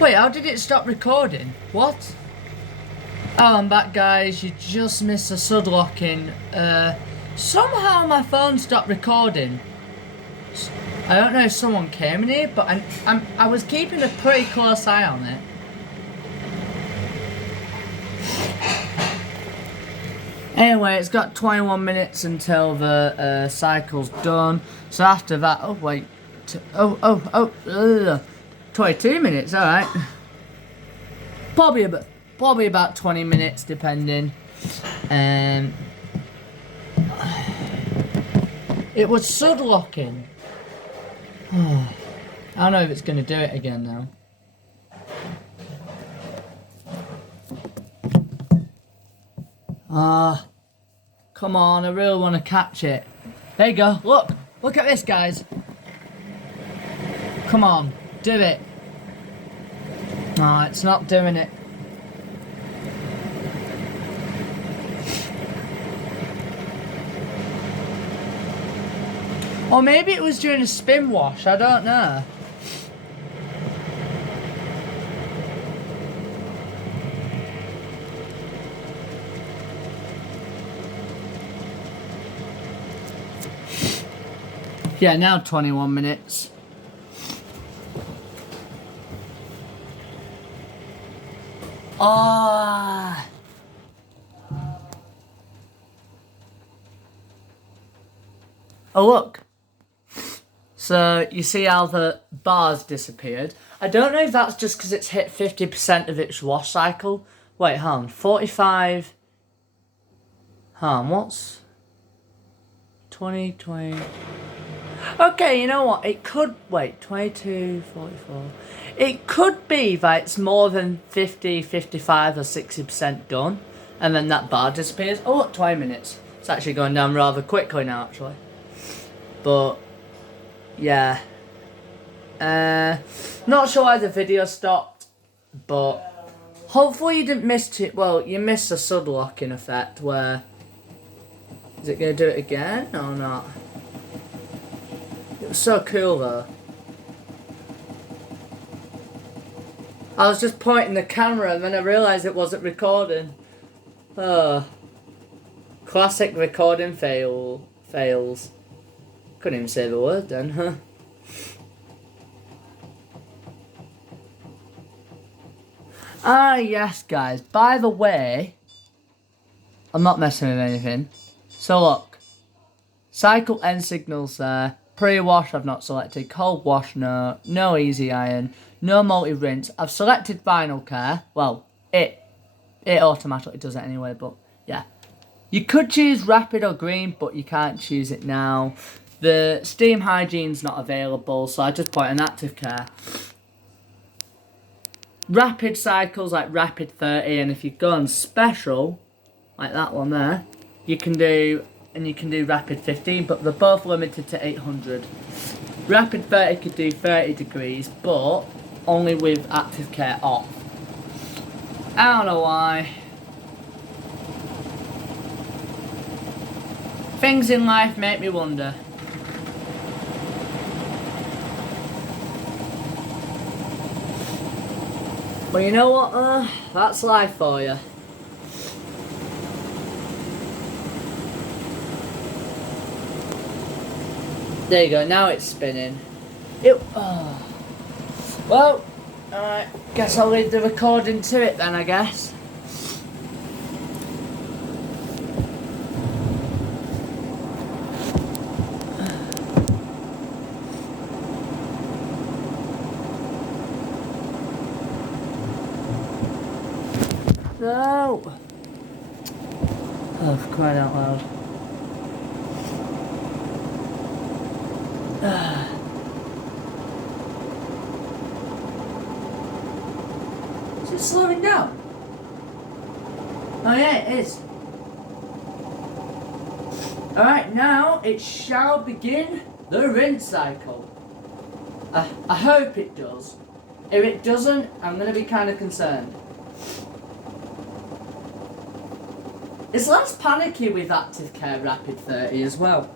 Wait, how did it stop recording? What? Oh, I'm back, guys. You just missed the sudlocking. Somehow my phone stopped recording. I don't know if someone came in here, but I was keeping a pretty close eye on it. Anyway, it's got 21 minutes until the cycle's done. So after that, oh wait, 22 minutes. All right, probably about 20 minutes, depending. It was sudlocking. I don't know if it's gonna do it again now. Come on, I really want to catch it. There you go, look at this, guys. Come on, do it. No, it's not doing it. Or maybe it was during a spin wash, I don't know. Yeah, now 21 minutes. Oh. Oh, look. So, you see how the bar's disappeared? I don't know if that's just because it's hit 50% of its wash cycle. Wait, hang on. 45... Hang on, what's... 20... Okay, you know what? It could... Wait, 22, 44... It could be that it's more than 50, 55 or 60% done. And then that bar disappears. Oh, look, 20 minutes. It's actually going down rather quickly now, actually. But... yeah. Not sure why the video stopped. But... hopefully you didn't miss it. Well, you missed the sudlocking effect where... Is it going to do it again or not? It was so cool though. I was just pointing the camera and then I realised it wasn't recording. Oh. Classic recording fails. Couldn't even say the word then, huh? Ah, yes, guys. By the way, I'm not messing with anything. So look, cycle end signals there. Pre-wash I've not selected. Cold wash no. No easy iron. No multi-rinse. I've selected final care. Well, it automatically does it anyway, but yeah. You could choose rapid or green, but you can't choose it now. The steam hygiene's not available, so I just put an active care. Rapid cycles like rapid 30, and if you go on special, like that one there, you can do rapid 15, but they're both limited to 800. Rapid 30 could do 30 degrees, but only with active care off. I don't know why. Things in life make me wonder. But you know what, that's life for you. There you go, now it's spinning. Well, alright, guess I'll leave the recording to it then, I guess. No! Oh, for crying out loud. Is it slowing down? Oh yeah, it is. Alright, now it shall begin the rinse cycle. I hope it does. If it doesn't, I'm going to be kind of concerned. It's less panicky with Active Care Rapid 30 as well.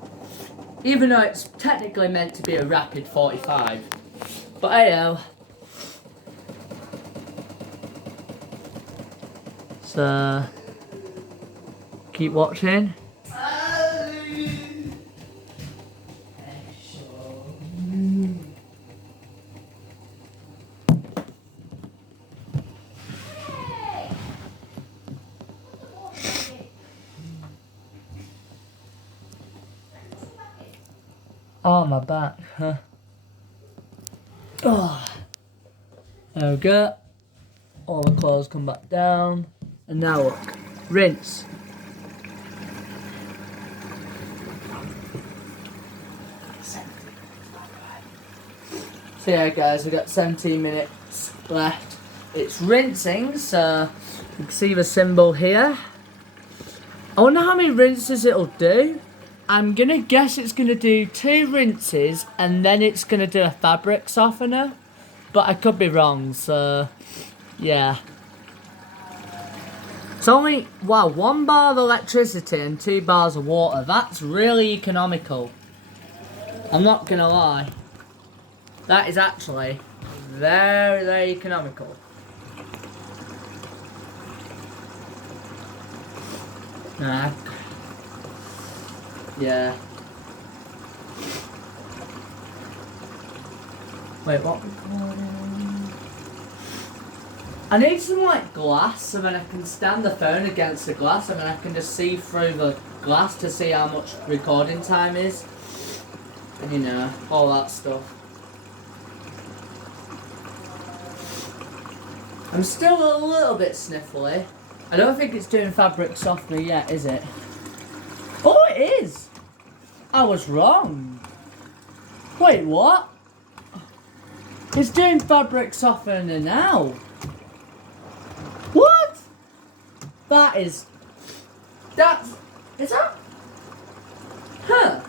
Even though it's technically meant to be a Rapid 45. But hey, So keep watching. Oh, my back, huh? Oh. There we go. All the clothes come back down. And now look. Rinse. So yeah guys, we've got 17 minutes left. It's rinsing, so you can see the symbol here. I wonder how many rinses it'll do. I'm gonna guess it's gonna do 2 rinses and then it's gonna do a fabric softener. But I could be wrong, so yeah. It's only, wow, 1 bar of electricity and 2 bars of water. That's really economical. I'm not gonna lie. That is actually very, very economical. Nah. Yeah. Wait, what? I need some like glass so then I can stand the phone against the glass and then I can just see through the glass to see how much recording time is. And you know, all that stuff. I'm still a little bit sniffly. I don't think it's doing fabric softener yet, is it? Oh, it is! I was wrong. Wait, what? It's doing fabric softener now. What? Is that? Huh.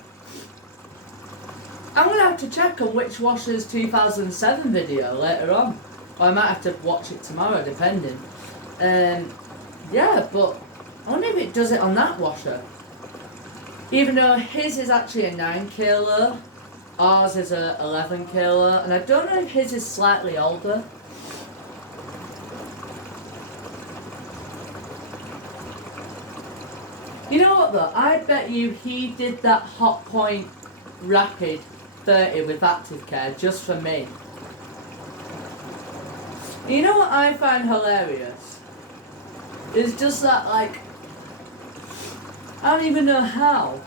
I'm gonna have to check on Witch Washer's 2007 video later on. Or I might have to watch it tomorrow, depending. Yeah, but I wonder if it does it on that washer. Even though his is actually a 9 kilo, ours is a 11 kilo, and I don't know if his is slightly older. You know what though, I bet you he did that hotpoint rapid 30 with active care just for me. You know what I find hilarious? It's just that, like, I don't even know how.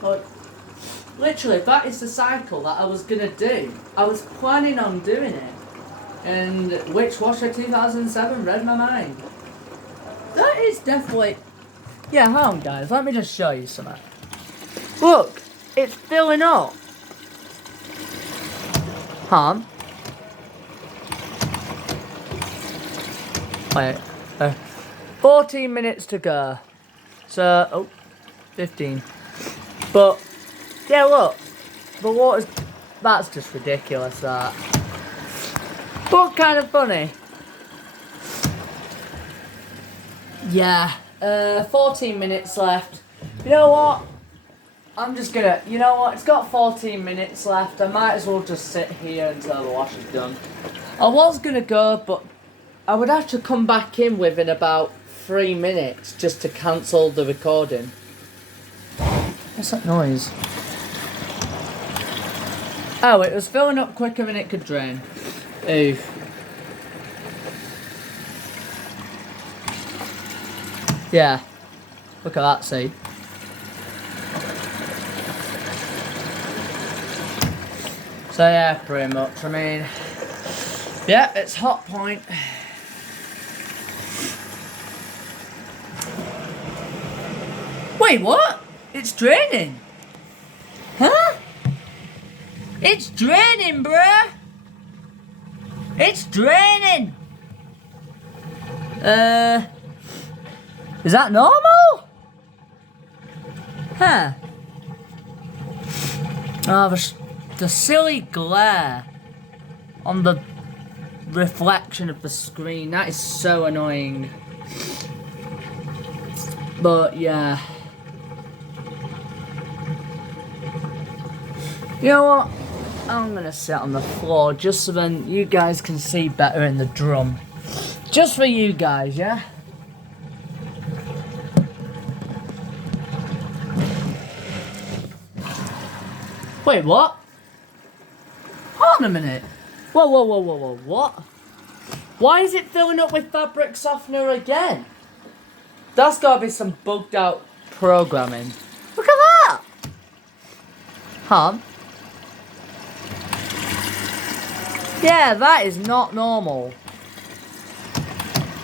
Like, literally, that is the cycle that I was gonna do. I was planning on doing it. And Witch Washer 2007 read my mind. That is definitely... Yeah, hang on guys, let me just show you something. Look, it's filling up. Huh? Wait, 14 minutes to go. So, oh, 15. But, yeah, look, the water's, that's just ridiculous, that. But kind of funny. Yeah, 14 minutes left. You know what? I'm just gonna, you know what? It's got 14 minutes left. I might as well just sit here until the wash is done. I was gonna go, but I would have to come back in within about 3 minutes just to cancel the recording. What's that noise? Oh, it was filling up quicker than it could drain. Oof. Yeah. Look at that, see? So yeah, pretty much. I mean, yeah, it's hotpoint. Wait, what? It's draining. Huh? It's draining, bruh. It's draining. Is that normal? Huh. Oh, the silly glare on the reflection of the screen. That is so annoying. But, yeah. You know what? I'm gonna sit on the floor just so then you guys can see better in the drum. Just for you guys, yeah? Wait, what? Hold on a minute. Whoa, what? Why is it filling up with fabric softener again? That's gotta be some bugged out programming. Look at that! Huh? Yeah, that is not normal.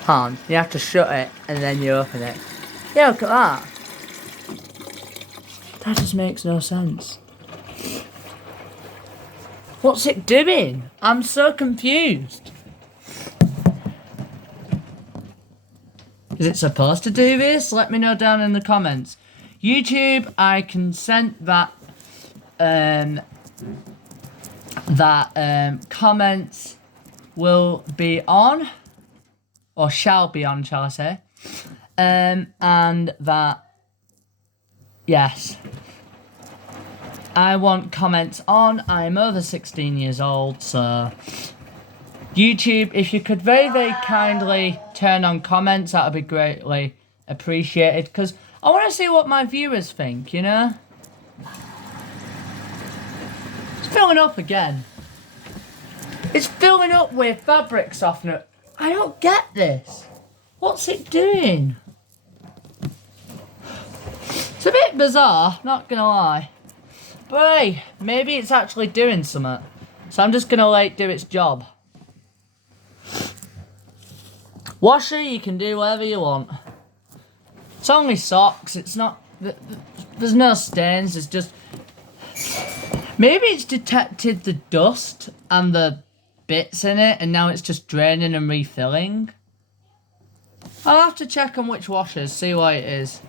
Han, you have to shut it and then you open it. Yeah, look at that. That just makes no sense. What's it doing? I'm so confused. Is it supposed to do this? Let me know down in the comments. YouTube, I consent that comments will be on, or shall be on, shall I say? And that, yes, I want comments on. I'm over 16 years old, so YouTube, if you could very, very kindly turn on comments, that would be greatly appreciated, because I want to see what my viewers think, you know? It's filling up again. It's filling up with fabric softener. I don't get this. What's it doing? It's a bit bizarre, not gonna lie. But hey, maybe it's actually doing something. So I'm just gonna let it do its job. Washer, you can do whatever you want. It's only socks, it's not... There's no stains, it's just... Maybe it's detected the dust and the bits in it, and now it's just draining and refilling. I'll have to check on which washers, see why it is.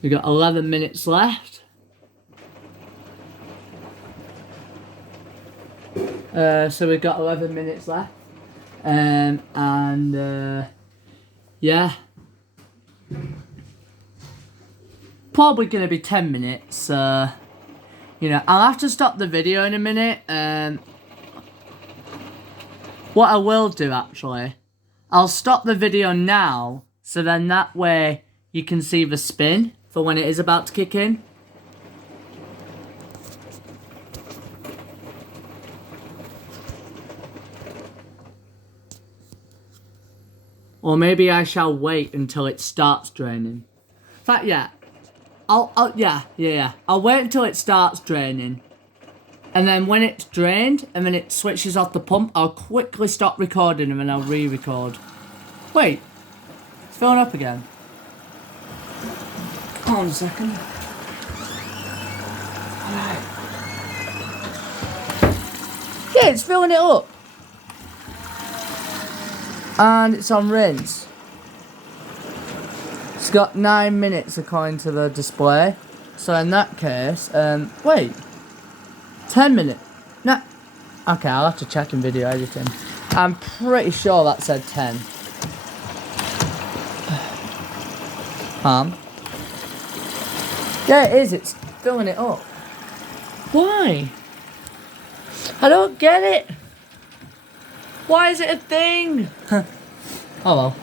We got 11 minutes left. So we've got 11 minutes left. Yeah. Probably going to be 10 minutes. You know, I'll have to stop the video in a minute. What I will do, actually, I'll stop the video now, so then that way you can see the spin for when it is about to kick in. Or maybe I shall wait until it starts draining. In fact, yeah. I'll wait until it starts draining. And then when it's drained, and then it switches off the pump, I'll quickly stop recording and then I'll re-record. Wait. It's filling up again. Hold on a second. Yeah, it's filling it up. And it's on rinse. It's got 9 minutes according to the display. So in that case, wait. 10 minutes. No. Okay, I'll have to check in video editing. I'm pretty sure that said 10. Yeah, it is. It's filling it up. Why? I don't get it. Why is it a thing? Oh well.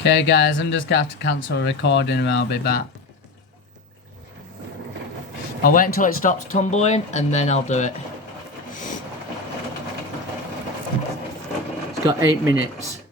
Okay guys, I'm just going to have to cancel recording and I'll be back. I'll wait until it stops tumbling and then I'll do it. It's got 8 minutes.